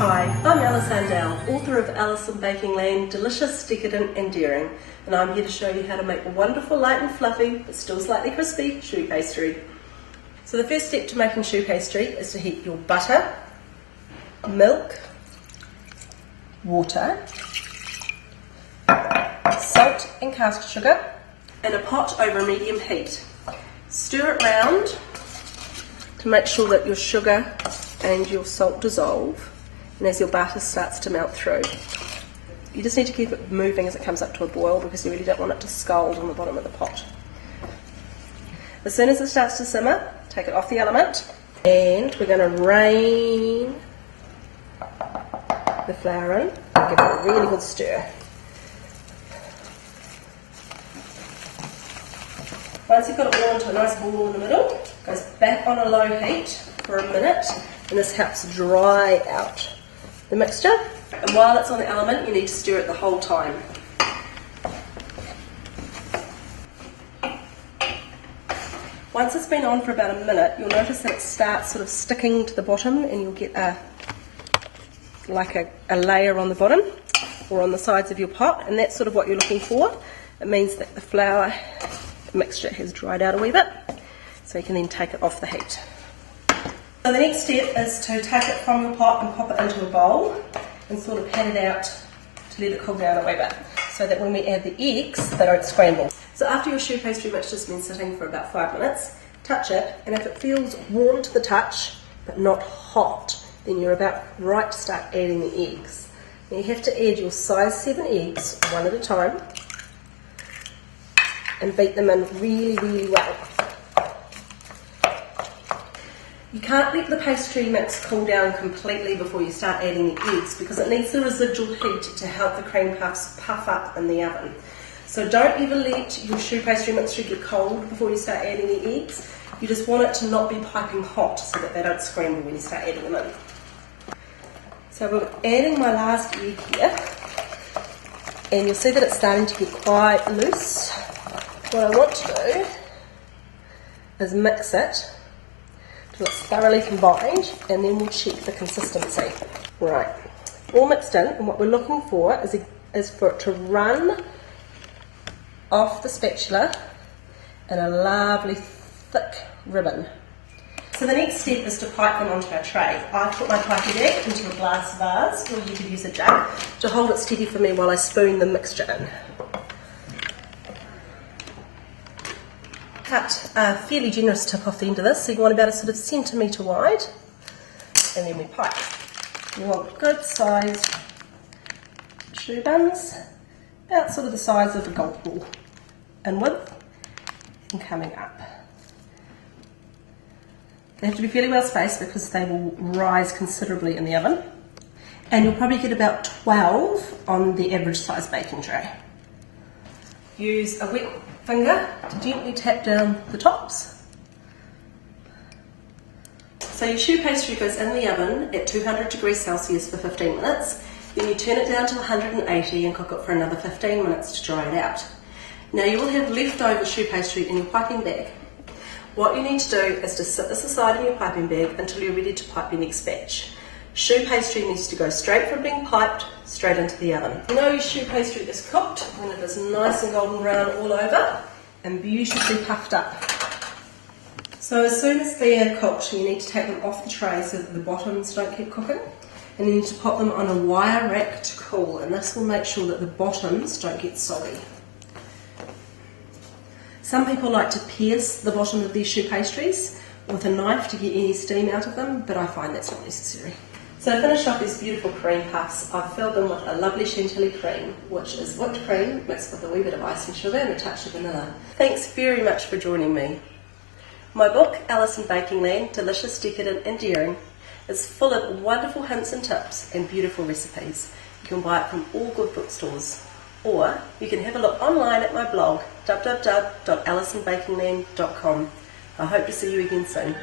Hi, I'm Arndell, author of Alice in Bakingland, Delicious, Decadent and Daring, and I'm here to show you how to make a wonderful, light and fluffy, but still slightly crispy, choux pastry. So the first step to making choux pastry is to heat your butter, milk, water, salt and caster sugar in a pot over a medium heat. Stir it round to make sure that your sugar and your salt dissolve, and as your butter starts to melt through. You just need to keep it moving as it comes up to a boil because you really don't want it to scald on the bottom of the pot. As soon as it starts to simmer, take it off the element and we're going to rain the flour in and give it a really good stir. Once you've got it all into a nice ball in the middle, it goes back on a low heat for a minute, and this helps dry out the mixture. And while it's on the element, you need to stir it the whole time. Once it's been on for about a minute, you'll notice that it starts sort of sticking to the bottom, and you'll get like a layer on the bottom or on the sides of your pot, and that's sort of what you're looking for. It means that the flour mixture has dried out a wee bit, so you can then take it off the heat. So the next step is to take it from your pot and pop it into a bowl and sort of pat it out to let it cool down a wee bit, so that when we add the eggs, they don't scramble. So after your choux pastry mixture's been sitting for about 5 minutes, touch it, and if it feels warm to the touch but not hot, then you're about right to start adding the eggs. Now you have to add your size 7 eggs one at a time and beat them in really, really well. You can't let the pastry mix cool down completely before you start adding the eggs because it needs the residual heat to help the cream puffs puff up in the oven. So don't ever let your choux pastry mixture get cold before you start adding the eggs. You just want it to not be piping hot so that they don't scramble when you start adding them in. So we're adding my last egg here, and you'll see that it's starting to get quite loose. What I want to do is mix it till it's thoroughly combined, and then we'll check the consistency. Right, all mixed in, and what we're looking for is for it to run off the spatula in a lovely thick ribbon. So the next step is to pipe them onto our tray. I put my piping bag into a glass vase, or you could use a jug, to hold it steady for me while I spoon the mixture in. Cut a fairly generous tip off the end of this, so you want about a sort of centimetre wide, and then we pipe. You want good sized choux buns, about sort of the size of a golf ball in width and coming up. They have to be fairly well spaced because they will rise considerably in the oven, and you'll probably get about 12 on the average size baking tray. Use a wet finger to gently tap down the tops. So your choux pastry goes in the oven at 200 degrees Celsius for 15 minutes, then you turn it down to 180 and cook it for another 15 minutes to dry it out. Now you will have leftover choux pastry in your piping bag. What you need to do is to sit this aside in your piping bag until you're ready to pipe your next batch. Choux pastry needs to go straight from being piped straight into the oven. You know your choux pastry is cooked when it is nice and golden brown all over and beautifully puffed up. So as soon as they are cooked, you need to take them off the tray so that the bottoms don't keep cooking, and you need to pop them on a wire rack to cool, and this will make sure that the bottoms don't get soggy. Some people like to pierce the bottom of their choux pastries with a knife to get any steam out of them, but I find that's not necessary. So to finish off these beautiful cream puffs, I've filled them with a lovely chantilly cream, which is whipped cream mixed with a wee bit of icing sugar and a touch of vanilla. Thanks very much for joining me. My book, Alice in Bakingland, Delicious, Decadent and Daring, is full of wonderful hints and tips and beautiful recipes. You can buy it from all good bookstores, or you can have a look online at my blog, www.aliceandbakingland.com. I hope to see you again soon.